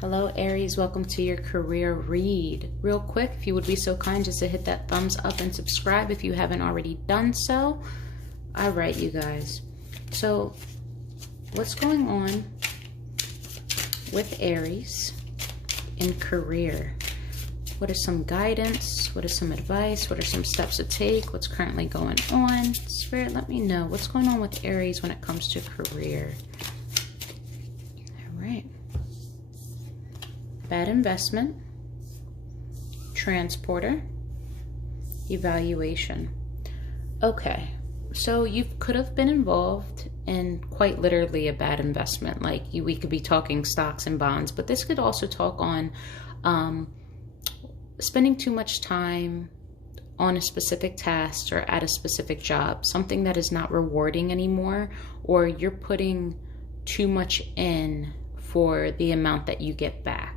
Hello Aries, welcome to your career read. Real quick, if you would be so kind just to hit that thumbs up and subscribe if you haven't already done so. All right, you guys. So what's going on with Aries in career? What is some guidance? What is some advice? What are some steps to take? What's currently going on? Spirit, let me know what's going on with Aries when it comes to career. All right. Bad investment, transporter, evaluation. Okay, so you could have been involved in quite literally a bad investment. Like we could be talking stocks and bonds, but this could also talk on spending too much time on a specific task or at a specific job, something that is not rewarding anymore, or you're putting too much in for the amount that you get back.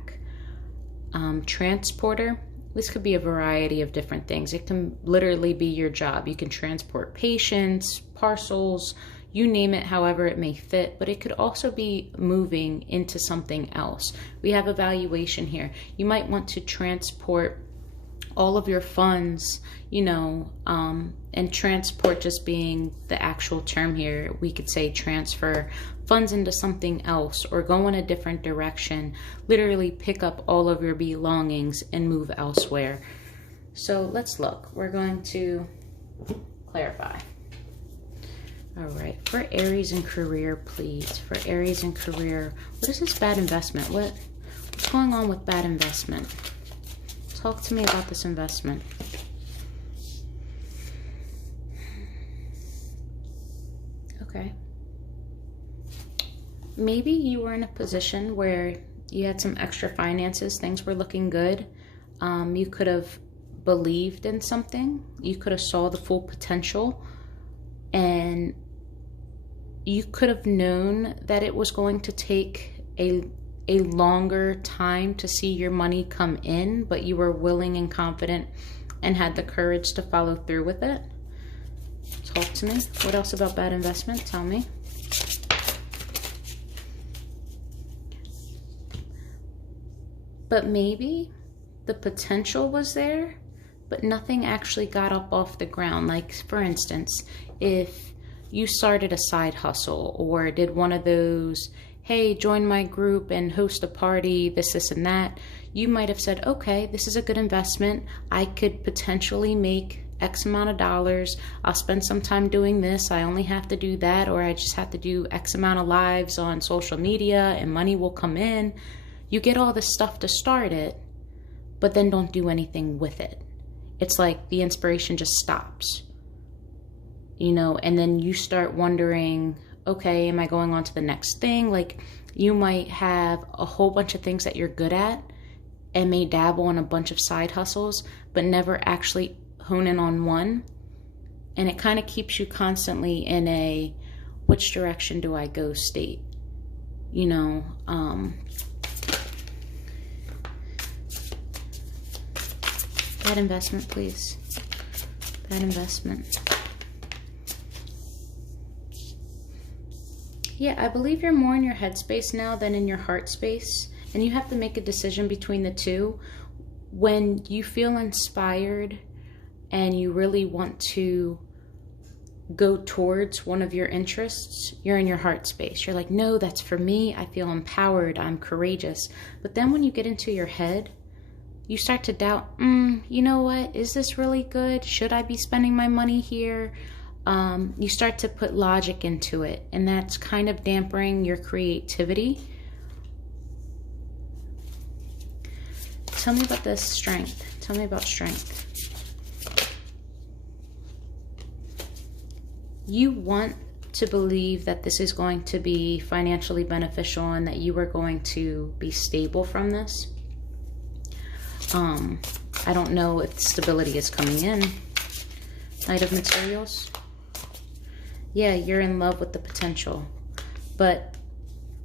Transporter, this could be a variety of different things. It can literally be your job. You can transport patients, parcels, you name it, however it may fit, but it could also be moving into something else. We have evaluation here. You might want to transport all of your funds, and transport just being the actual term here. We could say transfer funds into something else or go in a different direction, literally pick up all of your belongings and move elsewhere. So let's look. We're going to clarify. All right, for Aries in career, please. For Aries in career, what is this bad investment? What's going on with bad investment? Talk to me about this investment. Okay. Maybe you were in a position where you had some extra finances, things were looking good. You could have believed in something. You could have saw the full potential, and you could have known that it was going to take a longer time to see your money come in, but you were willing and confident and had the courage to follow through with it. Talk to me. What else about bad investment? Tell me. But maybe the potential was there, but nothing actually got up off the ground. Like, for instance, if you started a side hustle or did one of those, hey, join my group and host a party, this, and that, you might have said, okay, this is a good investment. I could potentially make X amount of dollars. I'll spend some time doing this. I only have to do that, or I just have to do X amount of lives on social media and money will come in. You get all this stuff to start it, but then don't do anything with it. It's like the inspiration just stops, and then you start wondering, okay, am I going on to the next thing? Like, you might have a whole bunch of things that you're good at and may dabble in a bunch of side hustles, but never actually hone in on one. And it kind of keeps you constantly in a, which direction do I go state? Bad investment, please. Bad investment. Yeah, I believe you're more in your headspace now than in your heart space. And you have to make a decision between the two. When you feel inspired and you really want to go towards one of your interests, you're in your heart space. You're like, no, that's for me. I feel empowered. I'm courageous. But then when you get into your head, you start to doubt, you know what? Is this really good? Should I be spending my money here? You start to put logic into it, and that's kind of dampening your creativity. Tell me about this strength. Tell me about strength. You want to believe that this is going to be financially beneficial and that you are going to be stable from this. I don't know if stability is coming in. Knight of Materials. Yeah, you're in love with the potential, but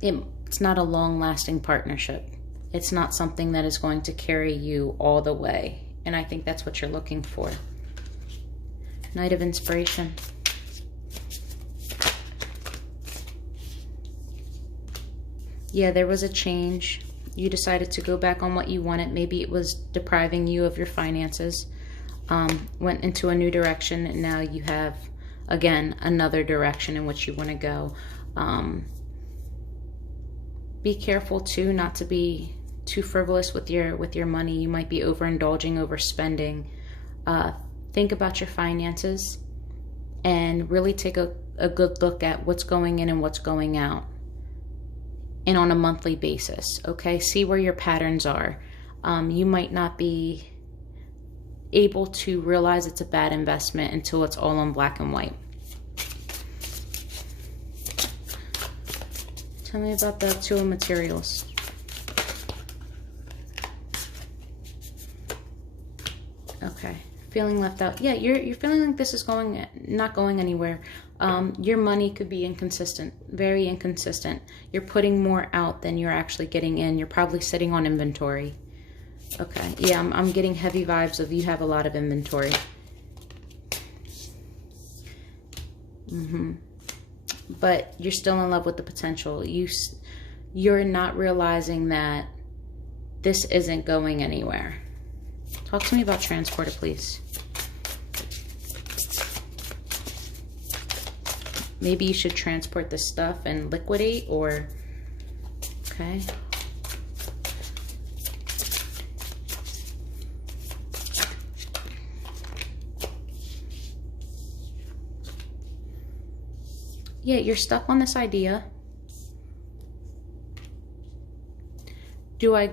it's not a long-lasting partnership. It's not something that is going to carry you all the way, and I think that's what you're looking for. Knight of Inspiration. Yeah, there was a change. You decided to go back on what you wanted. Maybe it was depriving you of your finances. Went into a new direction, and now you have, again, another direction in which you want to go. Be careful too not to be too frivolous with your money. You might be overindulging, overspending. Think about your finances and really take a good look at what's going in and what's going out, and on a monthly basis. Okay, see where your patterns are. You might not be able to realize it's a bad investment until it's all on black and white. Tell me about the Two of Materials. Okay, feeling left out. Yeah, you're feeling like this is not going anywhere. Your money could be inconsistent, very inconsistent. You're putting more out than you're actually getting in. You're probably sitting on inventory. Okay, yeah, I'm getting heavy vibes of you have a lot of inventory. But you're still in love with the potential. You're not realizing that this isn't going anywhere. Talk to me about transporter, please. Maybe you should transport this stuff and liquidate, or... Okay. Yeah, you're stuck on this idea. Do I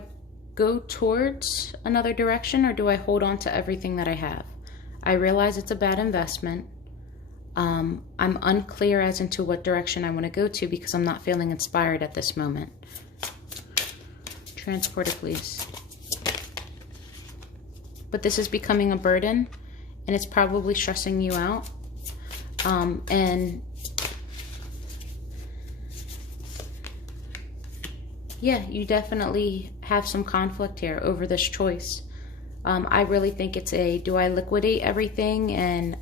go towards another direction, or do I hold on to everything that I have? I realize it's a bad investment. I'm unclear as into what direction I want to go to because I'm not feeling inspired at this moment. Transporter, please. But this is becoming a burden, and it's probably stressing you out. And yeah, you definitely have some conflict here over this choice. I really think it's do I liquidate everything and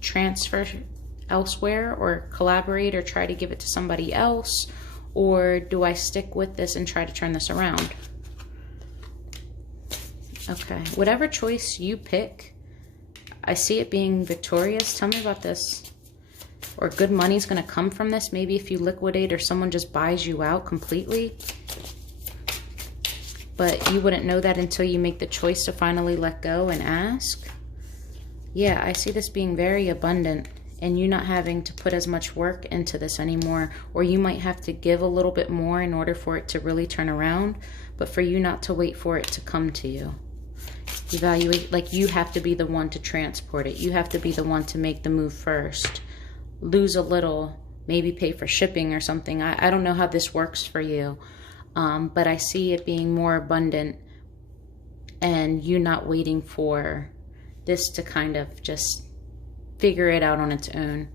transfer elsewhere, or collaborate, or try to give it to somebody else, or do I stick with this and try to turn this around? Okay, whatever choice you pick, I see it being victorious. Tell me about this. Or good money's going to come from this. Maybe if you liquidate, or someone just buys you out completely. But you wouldn't know that until you make the choice to finally let go and ask. Yeah, I see this being very abundant, and you not having to put as much work into this anymore. Or you might have to give a little bit more in order for it to really turn around, but for you not to wait for it to come to you. Evaluate, like you have to be the one to transport it. You have to be the one to make the move first. Lose a little, maybe pay for shipping or something. I don't know how this works for you. But I see it being more abundant, and you not waiting for this to kind of just figure it out on its own.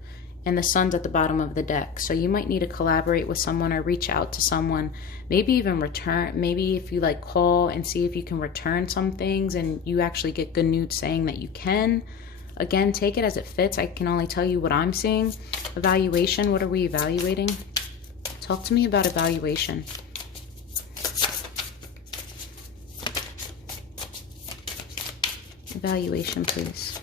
And the sun's at the bottom of the deck. So you might need to collaborate with someone, or reach out to someone, maybe even return. Maybe if you like call and see if you can return some things, and you actually get good news saying that you can. Again, take it as it fits. I can only tell you what I'm seeing. Evaluation, what are we evaluating? Talk to me about evaluation. Evaluation, please.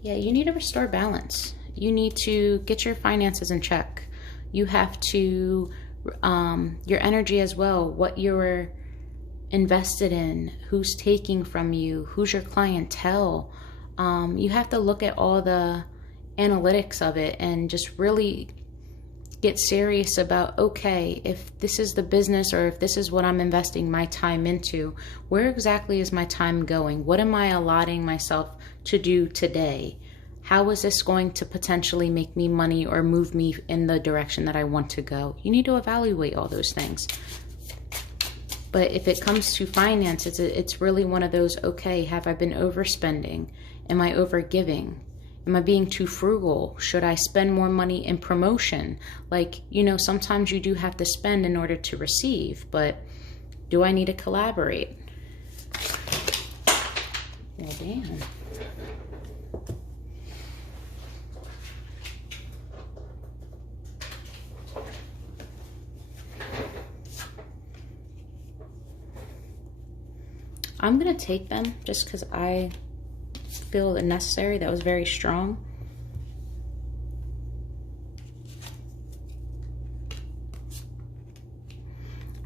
Yeah, you need to restore balance. You need to get your finances in check. You have to, your energy as well, what you're invested in, who's taking from you, who's your clientele. You have to look at all the analytics of it and just really get serious about, okay, if this is the business, or if this is what I'm investing my time into, where exactly is my time going? What am I allotting myself to do today? How is this going to potentially make me money or move me in the direction that I want to go? You need to evaluate all those things. But if it comes to finance, it's really one of those, okay, have I been overspending? Am I overgiving? Am I being too frugal? Should I spend more money in promotion? Like, you know, sometimes you do have to spend in order to receive, but do I need to collaborate? Well, damn. I'm going to take them just because I feel it necessary. That was very strong.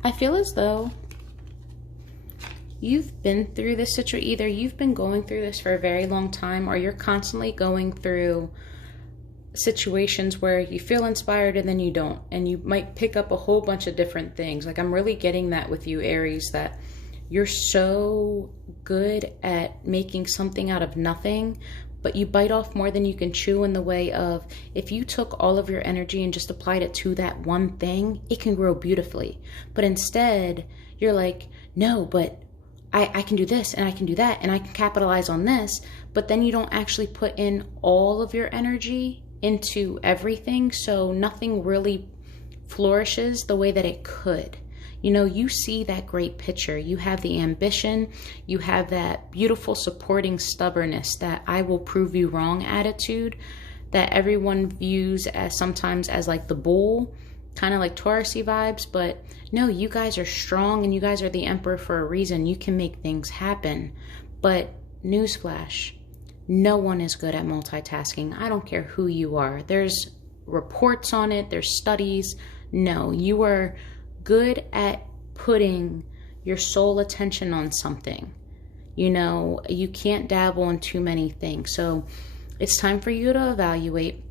I feel as though you've been through this situation. Either you've been going through this for a very long time, or you're constantly going through situations where you feel inspired and then you don't, and you might pick up a whole bunch of different things. Like, I'm really getting that with you, Aries, that you're so good at making something out of nothing, but you bite off more than you can chew, in the way of, if you took all of your energy and just applied it to that one thing, it can grow beautifully. But instead, you're like, no, but I can do this and I can do that and I can capitalize on this. But then you don't actually put in all of your energy into everything. So nothing really flourishes the way that it could. You know, you see that great picture. You have the ambition. You have that beautiful supporting stubbornness, that I will prove you wrong attitude, that everyone views as sometimes as like the bull, kind of like Taurus-y vibes. But no, you guys are strong and you guys are the emperor for a reason. You can make things happen. But newsflash, no one is good at multitasking. I don't care who you are. There's reports on it. There's studies. No, you are good at putting your sole attention on something. You know, you can't dabble in too many things. So it's time for you to evaluate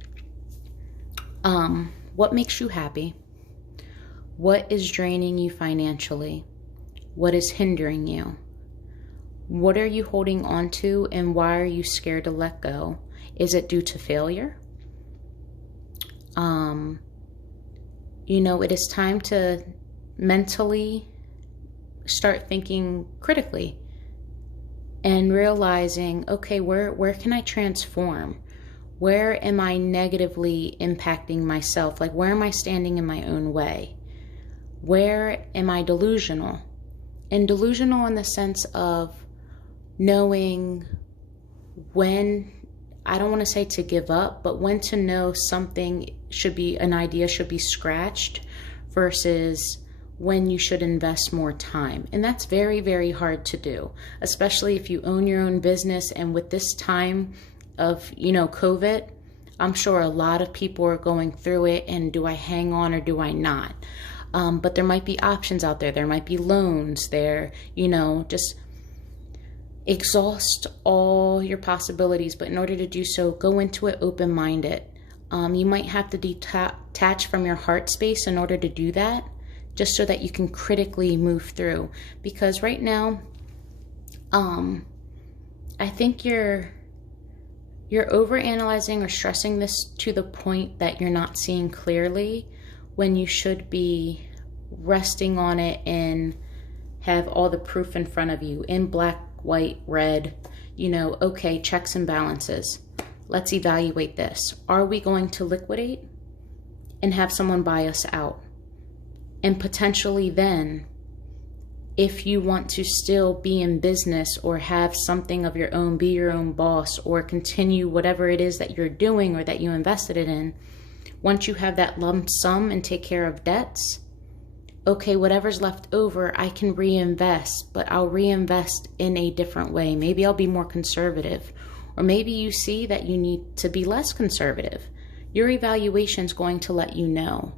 what makes you happy, what is draining you financially, what is hindering you, what are you holding on to, and why are you scared to let go? Is it due to failure? You know, it is time to mentally start thinking critically and realizing, okay, where can I transform? Where am I negatively impacting myself? Like, where am I standing in my own way? Where am I delusional? And delusional in the sense of knowing when, I don't want to say to give up, but when to know something should be, an idea should be scratched, versus when you should invest more time. And that's very, very hard to do, especially if you own your own business. And with this time of, you know, COVID, I'm sure a lot of people are going through it. And do I hang on or do I not? But there might be options out there. There might be loans there, you know, just exhaust all your possibilities. But in order to do so, go into it open-minded. You might have to detach from your heart space in order to do that, just so that you can critically move through. Because right now, I think you're overanalyzing or stressing this to the point that you're not seeing clearly, when you should be resting on it and have all the proof in front of you in black, white, red. You know, okay, checks and balances. Let's evaluate this. Are we going to liquidate and have someone buy us out? And potentially then, if you want to still be in business or have something of your own, be your own boss, or continue whatever it is that you're doing or that you invested it in, once you have that lump sum and take care of debts, okay, whatever's left over, I can reinvest, but I'll reinvest in a different way. Maybe I'll be more conservative, or maybe you see that you need to be less conservative. Your evaluation is going to let you know.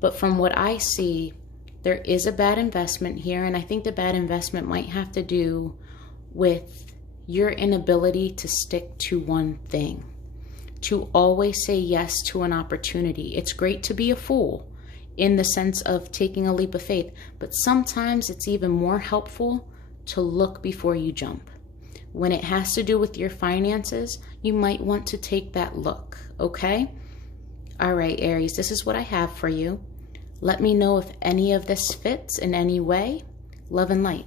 But from what I see, there is a bad investment here, and I think the bad investment might have to do with your inability to stick to one thing, to always say yes to an opportunity. It's great to be a fool in the sense of taking a leap of faith, but sometimes it's even more helpful to look before you jump. When it has to do with your finances, you might want to take that look, okay? All right, Aries, this is what I have for you. Let me know if any of this fits in any way. Love and light.